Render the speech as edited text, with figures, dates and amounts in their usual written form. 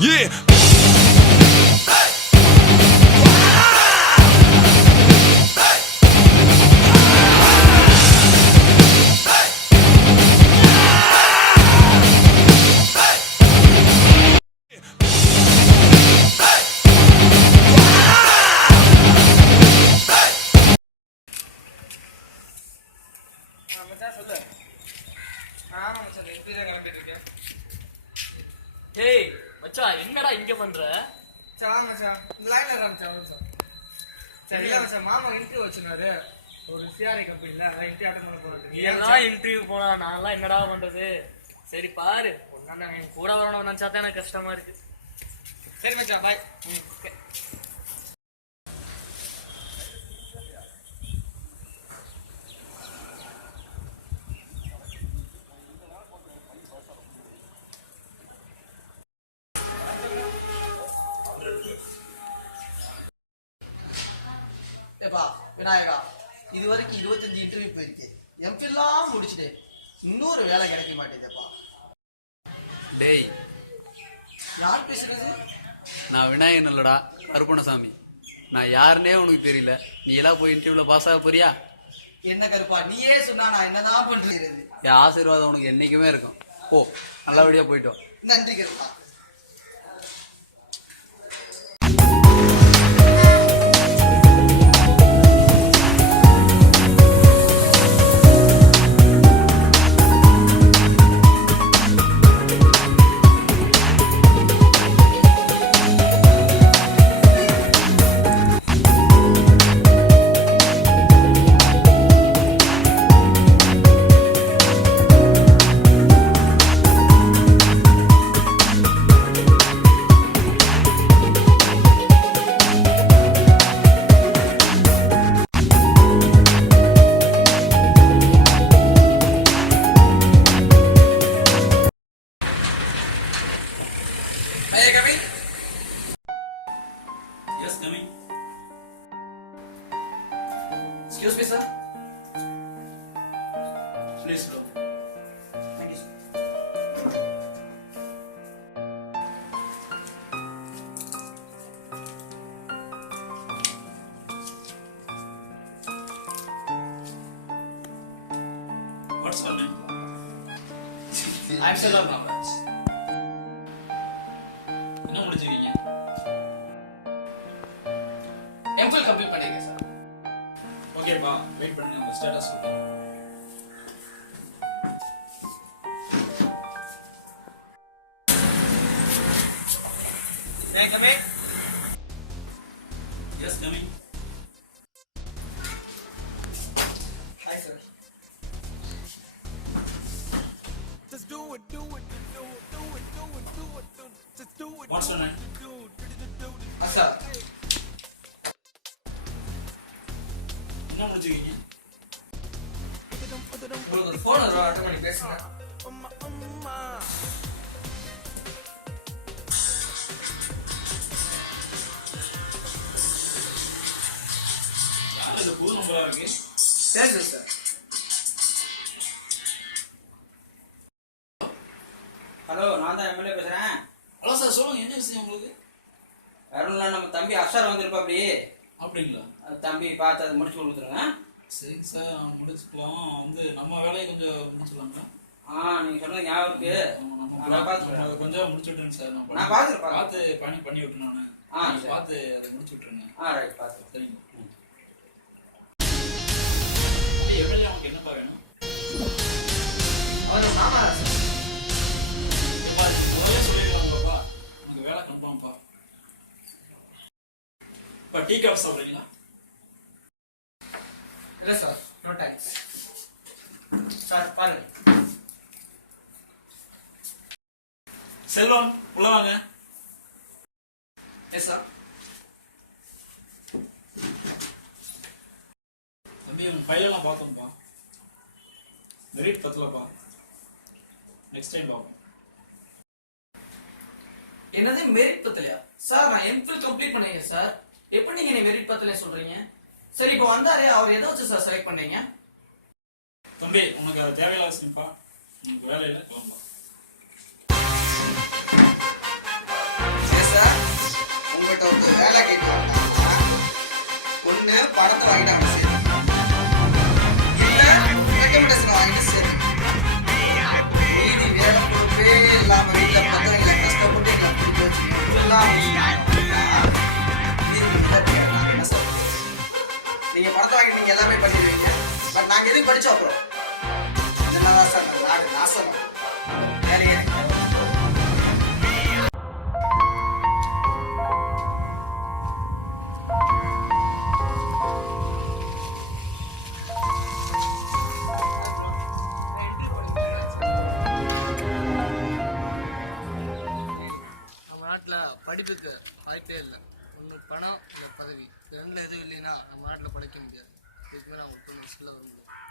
Yeah. Hey மச்சான், என்னடா இங்க பண்ற? சரி இல்ல மச்சான், மாமா இன்டர்வியூ வச்சிருந்தாரு ஒரு சிஆர்ஐ கம்பெனில. அதான் இன்டர்வியூ அட்டெண்ட் பண்ண போறாரு. நீ எல்லாம் இன்டர்வியூ போனா நான்லாம் என்னடா பண்றது? சரி பாரு, ஒன்னா என் கூட வரணும் நினைச்சா தான் எனக்கு கஷ்டமா இருக்கு. சரி மச்சான், பாய். ஓகே. ஏப்பா விநாயகா, இது வரைக்கும் 25 இன்டர்வியூ போயிருக்கேன். எம்பிலாம் முடிச்சுட்டு இன்னொரு வேலை கிடைக்க மாட்டேங்குதுப்பா. டேய், யார் பேசுறது? நான் விநாயகன் இல்லடா, கருப்பணசாமி. நான் யாருன்னே உனக்கு தெரியல. நீ எல்லாம் போய் இன்டர்வியூல பாஸ் ஆக போறியா? என்ன கருப்பா, நீயே சொன்னா நான் என்னதான் பண்றது? என் ஆசீர்வாதம் உனக்கு என்னைக்குமே இருக்கும். போ, நல்லபடியா போயிட்டோம். நன்றி கருப்பா. Yes, coming. Excuse me, sir. Please go. Thank you, sir. What's your name? I'm Selvar Maharaj. என்ன முடிச்சிருக்கீங்க? MPhil கம்ப்ளீட் பண்ணிருக்கேன் சார். ஓகேப்பா, வெயிட் பண்ணுங்க, உங்க ஸ்டேட்டஸ் சொல்றேன். Hey, come in. Yes, coming. Hi, sir. Just do it, do it, do it, do it, do it, do it, do it. Just do it. What's your name? Sir. என்ன முடிச்சிருக்கீங்க? உங்களுக்கு ஒரு phone வரும், attend பண்ணி பேசுங்க. யார் இது புது நம்பரா இருக்கு? பேசுங்க சார். ஹலோ, நான் தான் எம்எல்ஏ பேசுறேன். ஹலோ சார், சொல்லுங்க, என்ன விஷயம் உங்களுக்கு? வேற நம்ம தம்பி அக்ஷர் வந்திருப்பா. அப்படி அப்படிங்களா? தம்பி பார்த்து அதை முடிச்சு கொடுத்துருங்க. சரிங்க சார், முடிச்சுக்கலாம். வந்து நம்ம வேலையை கொஞ்சம் முடிச்சுக்கலாங்களா? நீங்க சொன்னது ஞாபகம் இருக்கு. நான் பார்த்துக்கிறேன். கொஞ்சம் முடிச்சு விட்டுருங்க சார். நான் பார்த்துருப்பேன். பார்த்து பண்ணி விட்டுறேன் நான். சரி. பார்த்து அதை முடிச்சு விட்டுருங்க. ரைட், பார்த்து. சரிங்க. எவ்வளோ நமக்கு என்னப்பா வேணும்? அவர் மாமா சார். முதல்ல சொல்லிடலாம்ப்பா, உனக்கு வேலை கன்ஃபார்ம்ப்பா. இப்போ டீ காஃபி சாப்பிட்றீங்களா? இல்லை சார், நோ தேங்க்ஸ். சார் பாருங்க. செல்வம், உள்ள வாங்க. Yes sir. தம்பி, உங்க ஃபைலெல்லாம் பார்த்தோம்ப்பா. மெரிட் பத்தலப்பா. நெக்ஸ்ட் டைம் பார்ப்போம். என்னது மெரிட் பத்தலையா சார்? நான் எம்பில் கம்ப்ளீட் பண்ணீங்க சார். எப்படி நீங்க என்ன மெரிட் பத்தல சொல்றீங்க? சரி, இப்போ வந்தாரே, அவர் எதை வச்சு சார் செலக்ட் பண்ணீங்க? தம்பி, உனக்கு அது தேவையில்லாத விஷயம்ப்பா. உனக்கு வேலையில கிளம்பலாம். உங்கள்கிட்ட ஒரு வேலை கேட்டு வந்தாங்கன்னா ஒண்ணு பணத்தை வாங்கிட்டு அவங்க சரி இல்ல ரெக்கமெண்டேஷன் வாங்கிட்டு சரி மீதி வேலை பொறுப்பே இல்லாம வீட்டுல பத்தவங்களை கஷ்டப்பட்டு எங்களை பிடிக்க வச்சுக்கணும் எல்லாம் என்ன சொல்றேன் நீங்க பணத்தை வாங்கி நீங்க எல்லாமே பண்ணிடுவீங்க பட் நாங்க எதுக்கு படிச்சோம் அப்புறம் இதெல்லாம் சார் நாடு நாசம் வேலையே நம்ம நாட்டுல படிப்புக்கு வாய்ப்பே இல்லை. ஒன்று பணம் இல்லை பதவி, ரெண்டுல எதுவும் இல்லைன்னா நம்ம நாட்டில் படிக்க முடியாது. இதுக்கு மேலே அவங்க சொல்ல விரும்புகிறேன்.